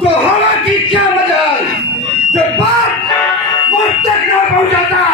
तो हवा की क्या मजाल जब बात मुझ तक न पहुंचाता।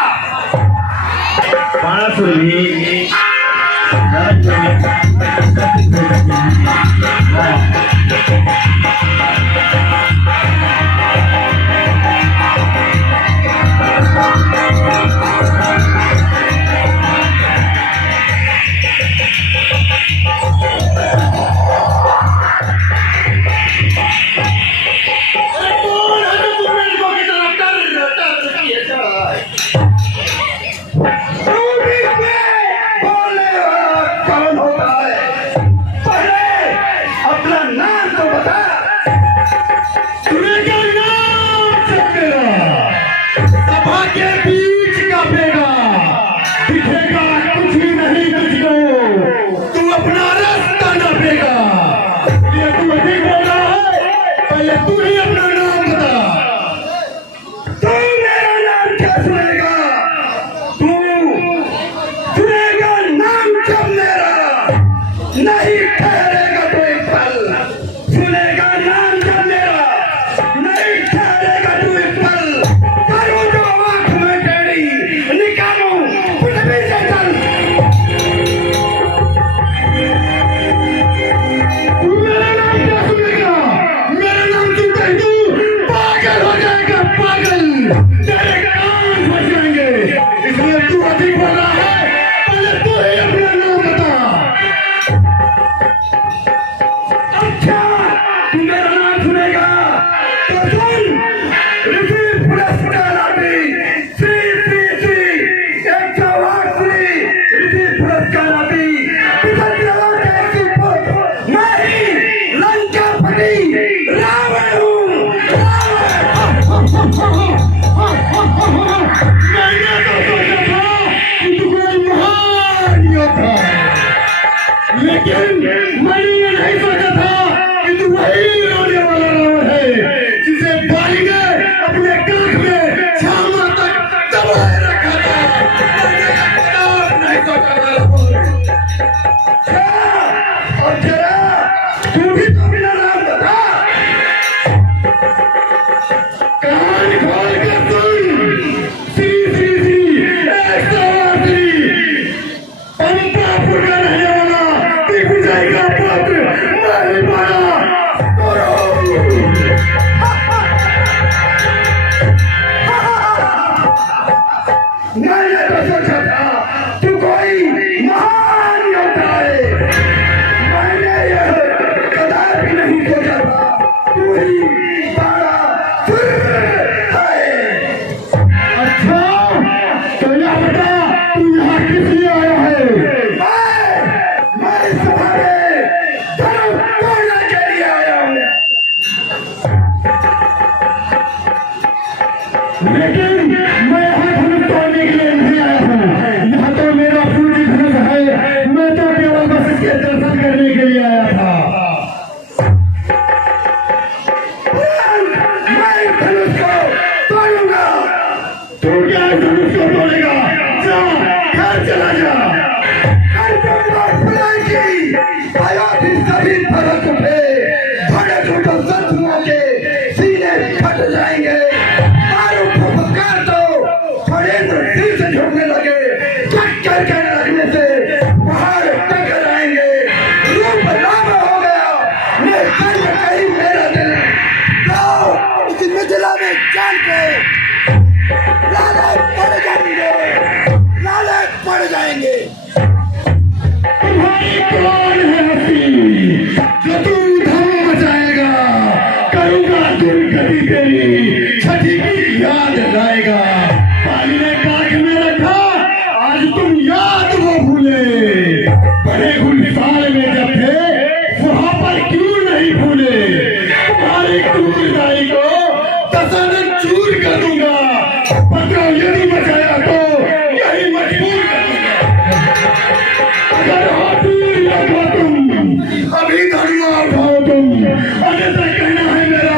कहना है मेरा,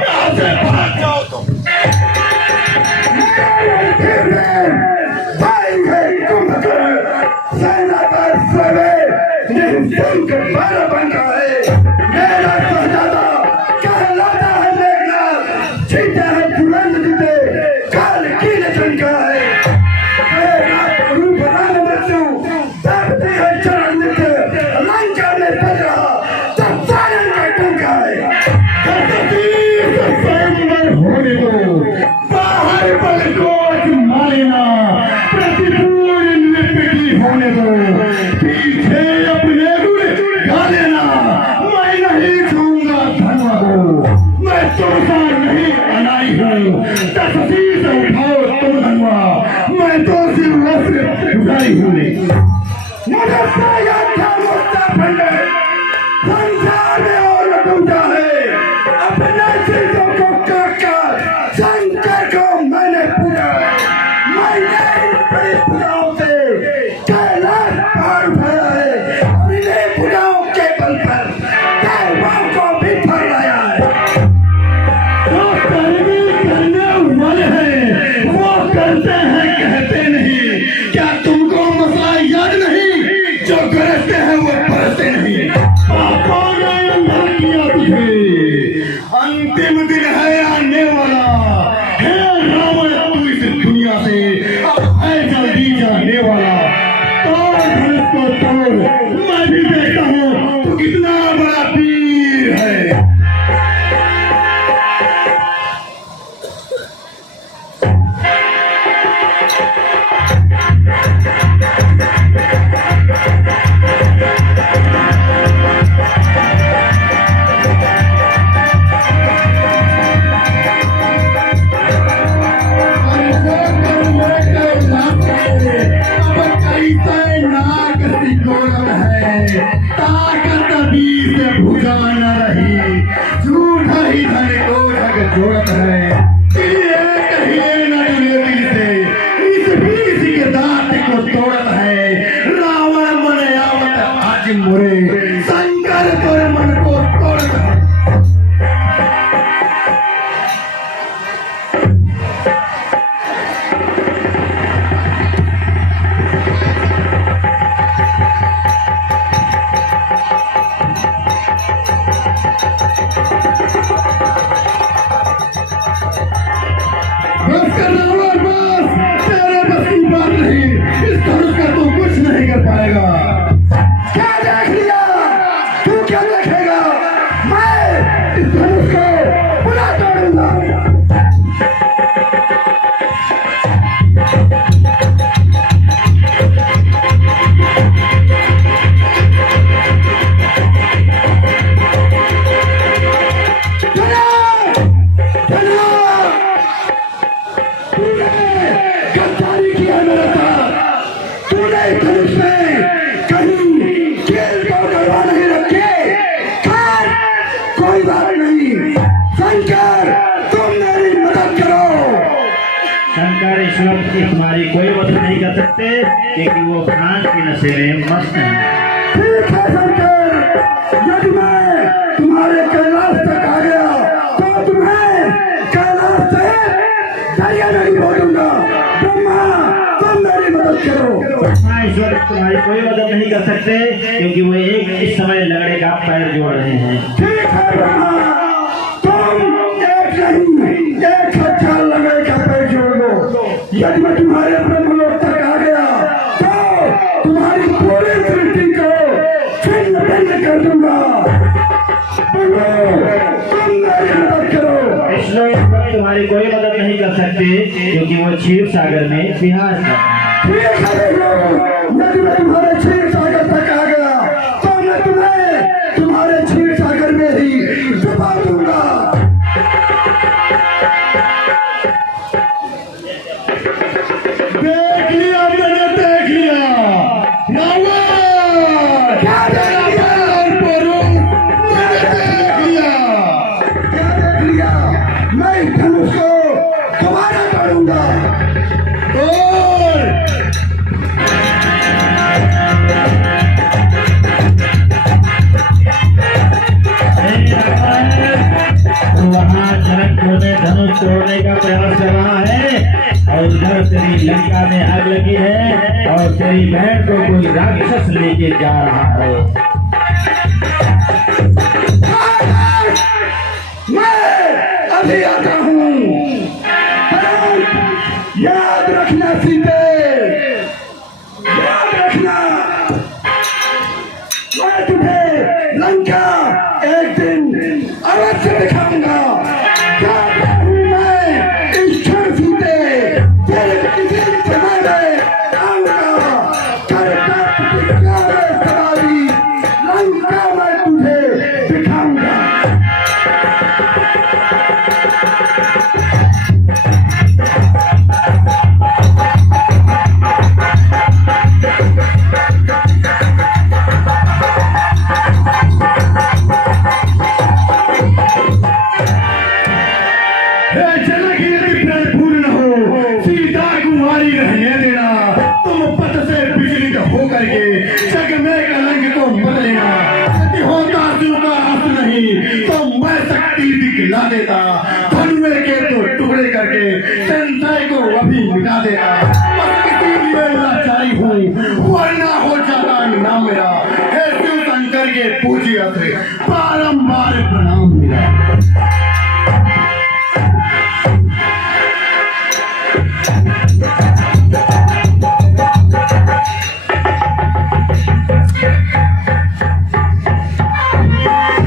यहाँ से भाग जाओ तुम। आई हूँ। मगर संसार में और टूटा है, अपने चीजों को काटकर शंकर को मैंने पूजा है। मैंने इन बड़ी पूजाओं से कैलाश पार उठाया है और इन्हीं पूजाओं के बल पर देवताओं को भी फल लाया है। जो कर्मी करने वाले हैं वो करते हैं, कहते नहीं। क्या तुमको मसला याद नहीं? जो गरजते हैं वो बरसते नहीं। पापा ने ना किया तुझे। अंतिम दिन है आने वाला। हे रावण, तू इस दुनिया से अब है जल्दी जाने वाला। तोड़ धनुष को तोड़, मैं भी देखता हूँ तू कितना बड़ा वीर है। ताकत बीस भुजा न रही, झूठा ही धन को ठग जोड़त है। एक ही न डरे दिल से, इस बीस के दांत को तोड़त है। रावण मन आवत आज मुरे, शंकर तोर मन को तोड़त है। बस कर रावण, बस, तेरे बस की बात नहीं। इस धनुष का तू कुछ नहीं कर पाएगा। क्या देख लिया? तू क्या देखेगा? मैं इस धनुष को पूरा तोड़ूंगा। गद्दारी किया मेरे साथ। तूने धनुष में कहीं जेल को गड़वा नहीं रखे। खैर, कोई बात नहीं। शंकर, तुम मेरी मदद करो। शंकर इस वक्त की तुम्हारी कोई मदद नहीं कर सकते क्योंकि वो भांग के नशे में मस्त हैं। ठीक है शंकर, यदि मैं तुम्हारे कैलाश तक आ गया तो तुम्हें कैलाश से दरिया नहीं बोलूंगा। ब्रह्मा, तुम मेरी मदद करो। हाँ, इस वक्त तुम्हारी कोई मदद नहीं कर सकते क्योंकि वो एक इस समय लगड़े का पैर जोड़ रहे हैं। ठीक है ब्रह्मा, तुम एक नहीं, एक अच्छा लगड़े का पैर जोड़ लो। यदि मैं तुम्हारे ब्रह्मलोक तक आ गया तो तुम्हारी पूरी सृष्टि को छिन्न भिन्न कर दूंगा। बोलो, तुम मेरी मदद करो। इस वक्त तुम्हारी कोई मदद नहीं कर सकते क्योंकि वो क्षीर सागर में विहार कर रहे हैं। ठीक है देखो, यदि मैं तुम्हारे क्षीर सागर तक आ गया तो मैं तुम्हें तुम्हारे क्षीर सागर में ही डुबा दूंगा। देख लिया, मैंने देख लिया। रावण, क्या देख लिया? मैंने देख लिया। क्या देख लिया? मैं इस धनुष को दोबारा तोड़ूंगा। और वहाँ जनकपुर में धनुष तोड़ने का प्रयास कर रहा है और उधर तेरी लंका में आग लगी है और तेरी बहन को कोई राक्षस लेके जा रहा है। मैं अभी आता हूँ। याद रखना सीते, याद रखना। मैं तुझे लंका एक दिन अवश्य दिखाऊंगा। कहता हूँ मैं इस क्षण सीते तेरे किसी समय में आऊंगा। करता प्रतिज्ञा है सवारी, लंका मैं तुझे दिखाऊंगा। नहीं तो मैं शक्ति दिखला देता, धनुए के तो टुकड़े करके संशय को अभी मिटा देता। बस इसीलिए लाचारी हूँ, वरना हो जाता नाम मेरा। हे शिव शंकर के पूज्य अत्र,